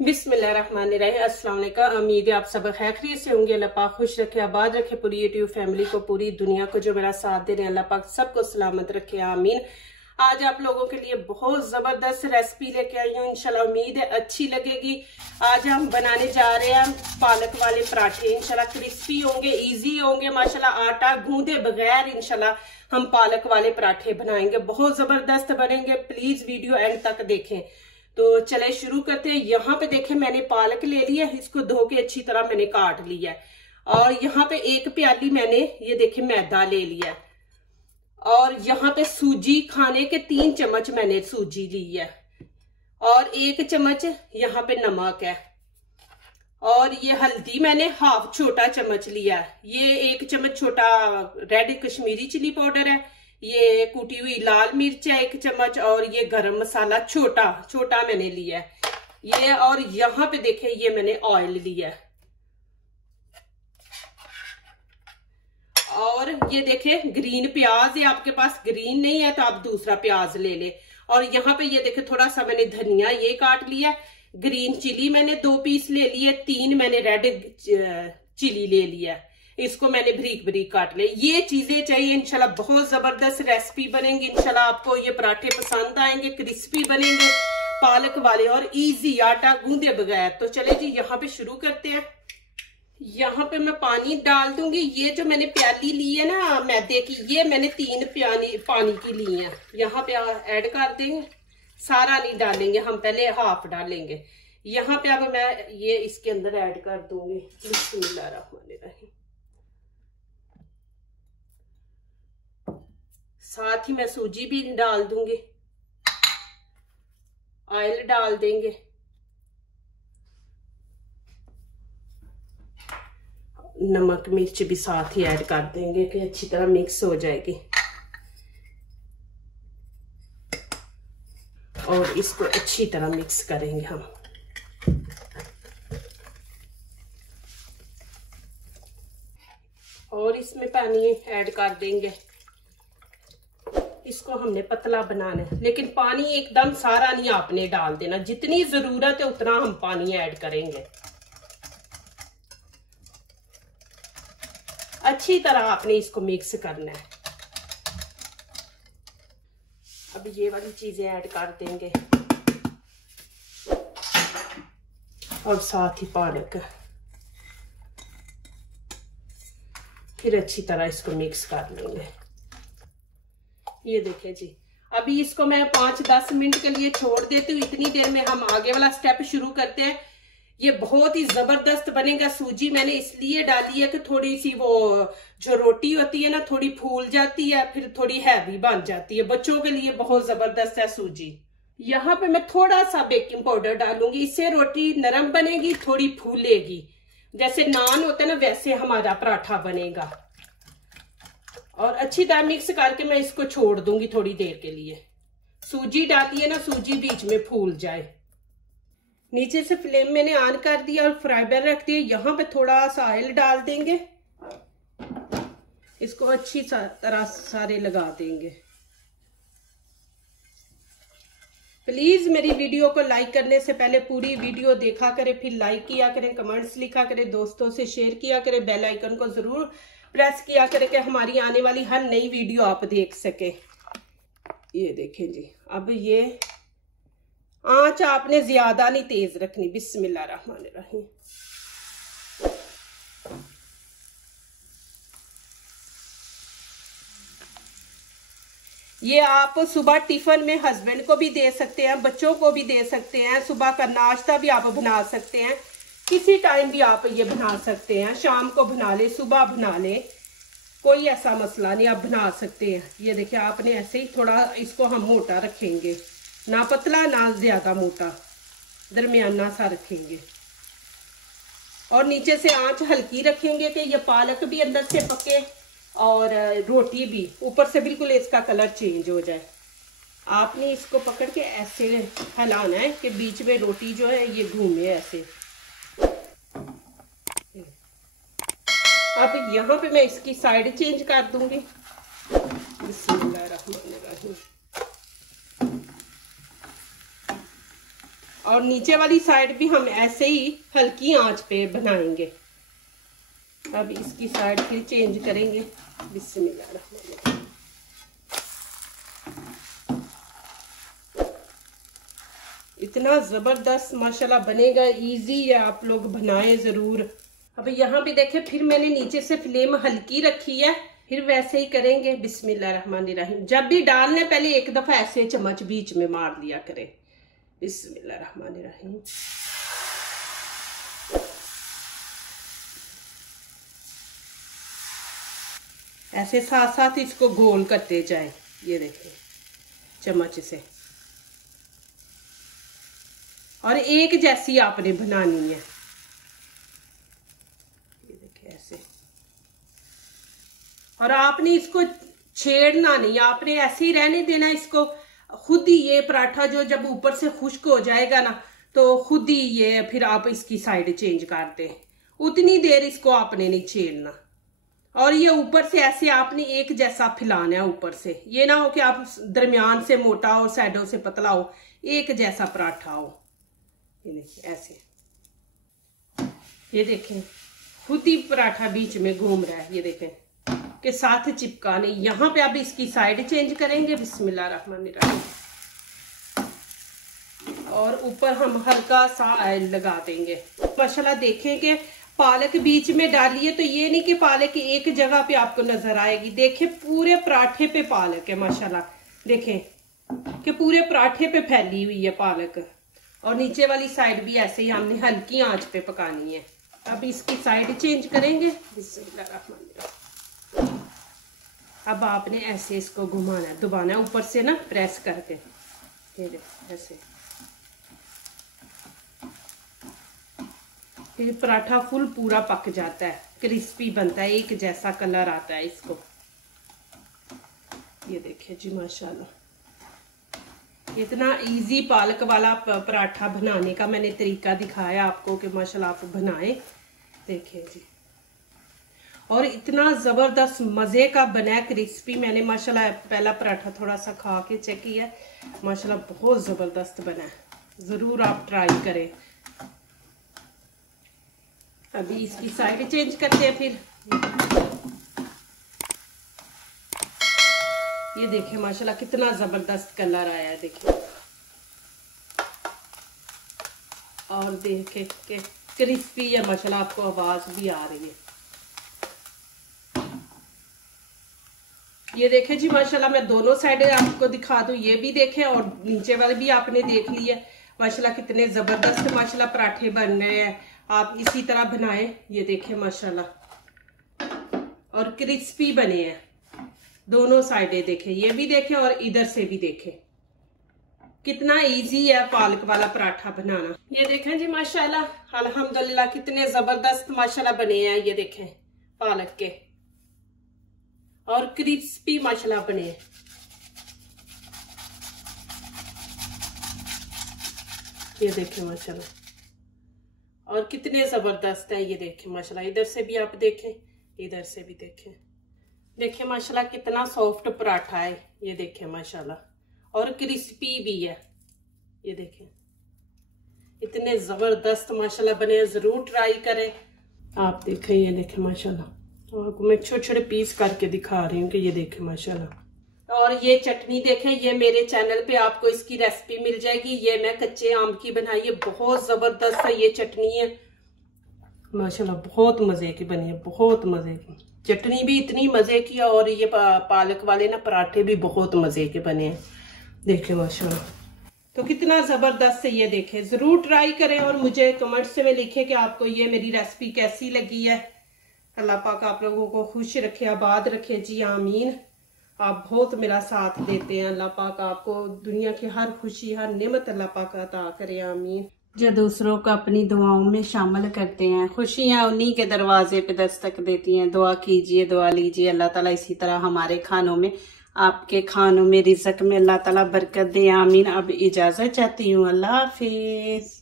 बिस्मिल्लाहिर्रहमानिर्रहीम। अस्सलाम वालेकुम। उम्मीद है आप सब खैरियत से होंगे। अल्लाह पाक खुश रखे, आबाद रखे पूरी यूट्यूब फैमिली को, पूरी दुनिया को जो मेरा साथ दे रहे हैं अल्लाह पाक सबको सलामत रखे, आमीन। आज आप लोगों के लिए बहुत जबरदस्त रेसिपी लेके आई हूँ, इंशाल्लाह उम्मीद है अच्छी लगेगी। आज हम बनाने जा रहे हैं पालक वाले पराठे। इंशाल्लाह क्रिस्पी होंगे, इजी होंगे माशाल्लाह। आटा गूंदे बगैर इंशाल्लाह हम पालक वाले पराठे बनाएंगे, बहुत जबरदस्त बनेंगे। प्लीज वीडियो एंड तक देखें। तो चले शुरू करते हैं। यहाँ पे देखें मैंने पालक ले लिया, इसको धो के अच्छी तरह मैंने काट लिया है। और यहाँ पे एक प्याली मैंने ये देखे मैदा ले लिया है। और यहाँ पे सूजी खाने के 3 चम्मच मैंने सूजी ली है। और 1 चम्मच यहाँ पे नमक है। और ये हल्दी मैंने हाफ छोटा चम्मच लिया है। ये 1 चम्मच छोटा रेड कश्मीरी चिली पाउडर है। ये कुटी हुई लाल मिर्च है 1 चम्मच। और ये गरम मसाला छोटा छोटा मैंने लिया है ये। और यहाँ पे देखे ये मैंने ऑयल लिया है। और ये देखे ग्रीन प्याज है, आपके पास ग्रीन नहीं है तो आप दूसरा प्याज ले ले। और यहाँ पे ये देखे थोड़ा सा मैंने धनिया ये काट लिया। ग्रीन चिली मैंने 2 पीस ले लिए। 3 मैंने रेड चिली ले लिया। इसको मैंने बारीक बारीक काट लिया। ये चीजें चाहिए, इंशाल्लाह बहुत जबरदस्त रेसिपी बनेंगी। इंशाल्लाह आपको ये पराठे पसंद आएंगे, क्रिस्पी बनेंगे पालक वाले और इजी, आटा गूंदे बगैर। तो चले जी यहाँ पे शुरू करते हैं। यहाँ पे मैं पानी डाल दूंगी। ये जो मैंने प्याली ली है ना मैदे की, ये मैंने 3 प्याली पानी की ली है। यहाँ पे ऐड कर देंगे, सारा नहीं डालेंगे हम, पहले हाफ डालेंगे। यहाँ पे अब मैं ये इसके अंदर ऐड कर दूंगी। बिस्मिल्लाहिर्रहमानिर्रहीम। साथ ही मैं सूजी भी डाल दूंगी, ऑयल डाल देंगे। नमक मिर्च भी साथ ही ऐड कर देंगे कि अच्छी तरह मिक्स हो जाएगी। और इसको अच्छी तरह मिक्स करेंगे हम। और इसमें पानी ऐड कर देंगे। इसको हमने पतला बनाना है, लेकिन पानी एकदम सारा नहीं आपने डाल देना, जितनी जरूरत है उतना हम पानी ऐड करेंगे। अच्छी तरह आपने इसको मिक्स करना है। अब ये वाली चीजें ऐड कर देंगे और साथ ही पालक, फिर अच्छी तरह इसको मिक्स कर लेंगे। ये देखें जी, अभी इसको मैं 5-10 मिनट के लिए छोड़ देती हूँ। इतनी देर में हम आगे वाला स्टेप शुरू करते हैं। ये बहुत ही जबरदस्त बनेगा। सूजी मैंने इसलिए डाली है कि थोड़ी सी वो जो रोटी होती है ना थोड़ी फूल जाती है, फिर थोड़ी हैवी बन जाती है। बच्चों के लिए बहुत जबरदस्त है सूजी। यहाँ पे मैं थोड़ा सा बेकिंग पाउडर डालूंगी, इससे रोटी नरम बनेगी, थोड़ी फूलेगी। जैसे नान होता है ना वैसे हमारा पराठा बनेगा। और अच्छी तरह मिक्स करके मैं इसको छोड़ दूंगी थोड़ी देर के लिए। सूजी डाली है ना, सूजी बीच में फूल जाए। नीचे से फ्लेम मैंने ऑन कर दिया और फ्राई पैन रख दिया। यहाँ पे थोड़ा सा ऑयल डाल देंगे, इसको अच्छी तरह सारे लगा देंगे। प्लीज मेरी वीडियो को लाइक करने से पहले पूरी वीडियो देखा करें, फिर लाइक किया करें, कमेंट्स लिखा करें, दोस्तों से शेयर किया करें, बेल आइकन को जरूर प्रेस किया करें कि हमारी आने वाली हर नई वीडियो आप देख सके। ये देखें जी, अब ये आंच आपने ज्यादा नहीं तेज रखनी। बिस्मिल्लाहिर्रहमानिर्रहीम। ये आप सुबह टिफिन में हस्बैंड को भी दे सकते हैं, बच्चों को भी दे सकते हैं। सुबह का नाश्ता भी आप बना सकते हैं, किसी टाइम भी आप ये बना सकते हैं। शाम को बना ले, सुबह बना ले, कोई ऐसा मसला नहीं, आप बना सकते हैं। ये देखिए आपने ऐसे ही थोड़ा इसको हम मोटा रखेंगे, ना पतला ना ज्यादा मोटा, दरमियाना सा रखेंगे। और नीचे से आंच हल्की रखेंगे कि ये पालक भी अंदर से पके और रोटी भी ऊपर से बिल्कुल इसका कलर चेंज हो जाए। आपने इसको पकड़ के ऐसे हिलाना है कि बीच में रोटी जो है ये घूमे ऐसे। अब यहाँ पे मैं इसकी साइड चेंज कर दूंगी। बिस्मिल्लाहिर्रहमानिर्रहीम। और नीचे वाली साइड भी हम ऐसे ही हल्की आंच पे बनाएंगे। अब इसकी साइड फिर चेंज करेंगे। बिस्मिल्लाह। इतना ज़बरदस्त माशाल्लाह बनेगा, इजी है, आप लोग बनाएं ज़रूर। अब यहाँ पे देखें, फिर मैंने नीचे से फ्लेम हल्की रखी है, फिर वैसे ही करेंगे। बिस्मिल्लाहिर्रहमानिर्रहीम। जब भी डालने पहले एक दफ़ा ऐसे चम्मच बीच में मार लिया करें। बिस्मिल्लाहिर्रहमानिर्रहीम। ऐसे साथ साथ इसको गोल करते जाएं। ये देखें चम्मच से, और एक जैसी आपने बनानी है। ये देखिए ऐसे, और आपने इसको छेड़ना नहीं, आपने ऐसे ही रहने देना इसको। खुद ही ये पराठा जो जब ऊपर से खुश्क हो जाएगा ना, तो खुद ही ये फिर आप इसकी साइड चेंज कर दें। उतनी देर इसको आपने नहीं छेड़ना। और ये ऊपर से ऐसे आपने एक जैसा फैलाना है ऊपर से। ये ना हो कि आप दरमियान से मोटा हो, साइडों से पतला हो, एक जैसा पराठा हो। ये देखिए ऐसे, ये देखें खुद ही पराठा बीच में घूम रहा है। ये देखें के साथ चिपका नहीं। यहाँ पे अब इसकी साइड चेंज करेंगे। बिस्मिल्लाहिर्रहमानिर्रहीम। और ऊपर हम हल्का सा ऑयल लगा देंगे। माशाल्लाह देखेंगे पालक बीच में डालिए तो ये नहीं कि पालक एक जगह पे आपको नजर आएगी। देखें पूरे पराठे पे पालक है माशाल्लाह। देखें कि पूरे पराठे पे फैली हुई है पालक। और नीचे वाली साइड भी ऐसे ही हमने हल्की आंच पे पकानी है। अब इसकी साइड चेंज करेंगे। बिस्मिल्लाहिर्रहमानिर्रहीम। अब आपने ऐसे इसको घुमाना है, दबाना है ऊपर से ना, प्रेस करके। ऐसे फिर पराठा फुल पूरा पक जाता है, क्रिस्पी बनता है, एक जैसा कलर आता है इसको। ये देखिए जी माशाल्लाह, इतना इजी पालक वाला पराठा बनाने का मैंने तरीका दिखाया आपको कि माशाल्लाह आप बनाएं। देखिए जी, और इतना ज़बरदस्त मज़े का बना है, क्रिस्पी। मैंने माशाल्लाह पहला पराठा थोड़ा सा खा के चेक किया, माशाल्लाह बहुत ज़बरदस्त बना है। ज़रूर आप ट्राई करें। अभी इसकी साइड चेंज करते हैं। फिर ये देखिए माशाल्लाह कितना ज़बरदस्त कलर आया है। देखिए, और देखे के क्रिस्पी है माशाल्लाह, आपको आवाज़ भी आ रही है। ये देखें जी माशाल्लाह, मैं दोनों साइड आपको दिखा दूं। ये भी देखें और नीचे वाले भी आपने देख लिया माशाल्लाह। कितने ज़बरदस्त माशाल्लाह पराठे बन रहे हैं। आप इसी तरह बनाएं। ये देखें माशाल्लाह, और क्रिस्पी बने हैं दोनों साइडें। देखें, ये भी देखें और इधर से भी देखें। कितना इजी है पालक वाला पराठा बनाना। ये देखें जी माशाल्लाह, अल्हम्दुलिल्लाह कितने ज़बरदस्त माशाल्लाह बने हैं। ये देखें पालक के, और क्रिस्पी माशाल्लाह बने हैं। ये देखें माशाल्लाह, और कितने ज़बरदस्त है। ये देखें माशाल्लाह, इधर से भी आप देखें, इधर से भी देखें। देखें माशाल्लाह कितना सॉफ्ट पराठा है। ये देखें माशाल्लाह, और क्रिस्पी भी है। ये देखें इतने ज़बरदस्त माशाल्लाह बने हैं। ज़रूर ट्राई करें आप। देखें, ये देखें माशाल्लाह, आपको मैं छोटे छोटे पीस करके दिखा रही हूँ कि ये देखें माशाल्लाह। और ये चटनी देखें, ये मेरे चैनल पे आपको इसकी रेसिपी मिल जाएगी। ये मैं कच्चे आम की बनाई है, बहुत ज़बरदस्त है ये चटनी है माशाल्लाह। बहुत मज़े की बनी है, बहुत मज़े की चटनी भी, इतनी मज़े की। और ये पालक वाले ना पराठे भी बहुत मज़े के बने हैं। देखें माशाल्लाह, तो कितना ज़बरदस्त है। ये देखें, ज़रूर ट्राई करें और मुझे कमेंट से में लिखें कि आपको ये मेरी रेसिपी कैसी लगी है। अल्लाह पाक आप लोगों को खुश रखे, आबाद रखे जी, आमीन। आप बहुत मेरा साथ देते हैं। अल्लाह पाक आपको दुनिया की हर खुशी, हर नेमत अल्लाह पाक अता करे, आमीन। जो दूसरों को अपनी दुआओं में शामिल करते हैं, खुशियां उन्हीं के दरवाजे पे दस्तक देती हैं। दुआ कीजिए, दुआ लीजिए, अल्लाह ताला इसी तरह हमारे खानों में, आपके खानों में, रिज़्क़ में अल्लाह ताला बरकत दे, आमीन। अब इजाज़त चाहती हूँ, अल्लाह हाफिज़।